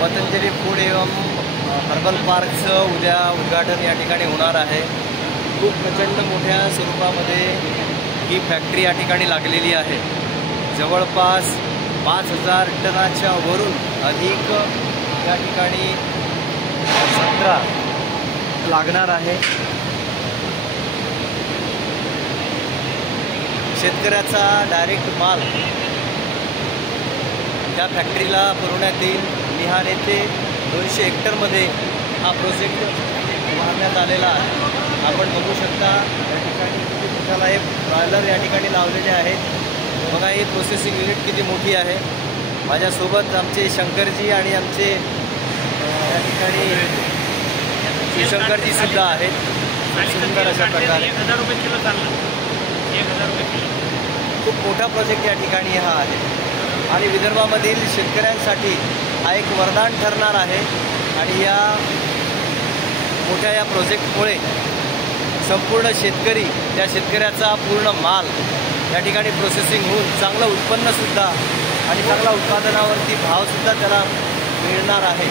Patanjali food एवं herbal पार्कचं उद्या उद्घाटन या ठिकाणी होणार आहे। खूप प्रचंड मोठ्या स्वरूपामध्ये ही फॅक्टरी या ठिकाणी लागलेली आहे। जवळपास 5000 टनाच्या वरून अधिक या ठिकाणी संत्रा लागणार आहे। शेतकऱ्याचा डायरेक्ट माल त्या फॅक्टरीला पुरवण्यात येईल। मिहान येथे 200 हेक्टरमध्ये हा प्रोजेक्ट उभारण्यात आलेला आहे। आपण बघू शकता या ठिकाणी किती मोठ्याला हे ब्रॉयलर या ठिकाणी लावलेले आहेत। बघा ही प्रोसेसिंग युनिट किती मोठी आहे। माझ्यासोबत आमचे शंकरजी आणि आमचे या ठिकाणी शिवशंकरजी सुद्धा आहेत। सुंदर अशा प्रकारे 1000 रुपये किलो चाललं, 1000 रुपये किलो। खूप मोठा प्रोजेक्ट या ठिकाणी हा आहे आणि विदर्भामधील शेतकऱ्यांसाठी हा एक वरदान ठरणार आहे। आणि या मोठ्या या प्रोजेक्टमुळे संपूर्ण शेतकरी त्या शेतकऱ्याचा पूर्ण माल या ठिकाणी प्रोसेसिंग होऊन चांगलं उत्पन्नसुद्धा आणि चांगला उत्पादनावरती भावसुद्धा त्याला मिळणार आहे।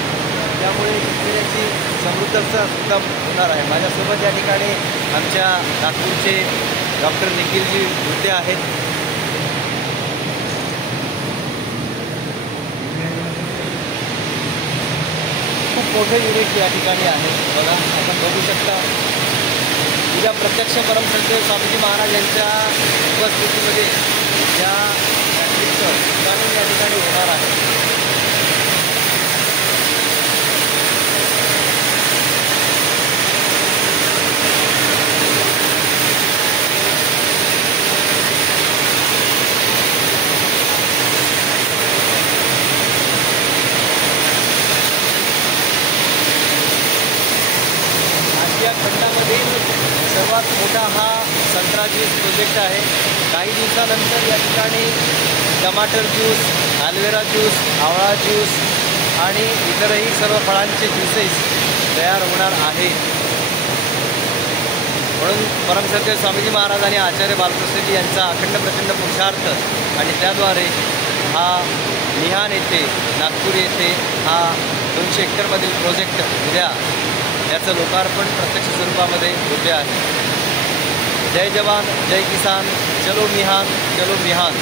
त्यामुळे शेतकऱ्याची समृद्धता होणार आहे। माझ्यासोबत या ठिकाणी आमच्या नागपूरचे डॉक्टर निखिलजी वृद्धे आहेत। खूप मोठे युनिट या ठिकाणी आहे। बघा आपण बघू शकता उद्या प्रत्यक्ष परमसंत स्वामीजी महाराज यांच्या उपस्थितीमध्ये या फॅक्टरीचं उद्घाटन या ठिकाणी होणार आहे। आशिया खंडामधील सर्वात मोठा हा संत्रा ज्यूस प्रोजेक्ट आहे। काही दिवसानंतर या ठिकाणी टमाटर ज्यूस, ॲलोवेरा ज्यूस, आवळा ज्यूस आणि इतरही सर्व फळांचे ज्यूसेस तयार होणार आहे। म्हणून परमसंत स्वामीजी महाराज आणि आचार्य बालकृष्णजी यांचा अखंड प्रचंड पुरुषार्थ आणि त्याद्वारे हा मिहान येथे नागपूर येथे हा 200 हेक्टरमधील प्रोजेक्ट उद्या याचं लोकार्पण प्रत्यक्ष स्वरूपामध्ये होते आहे। जय जवान, जय किसान, चलो मिहान, चलो मिहान।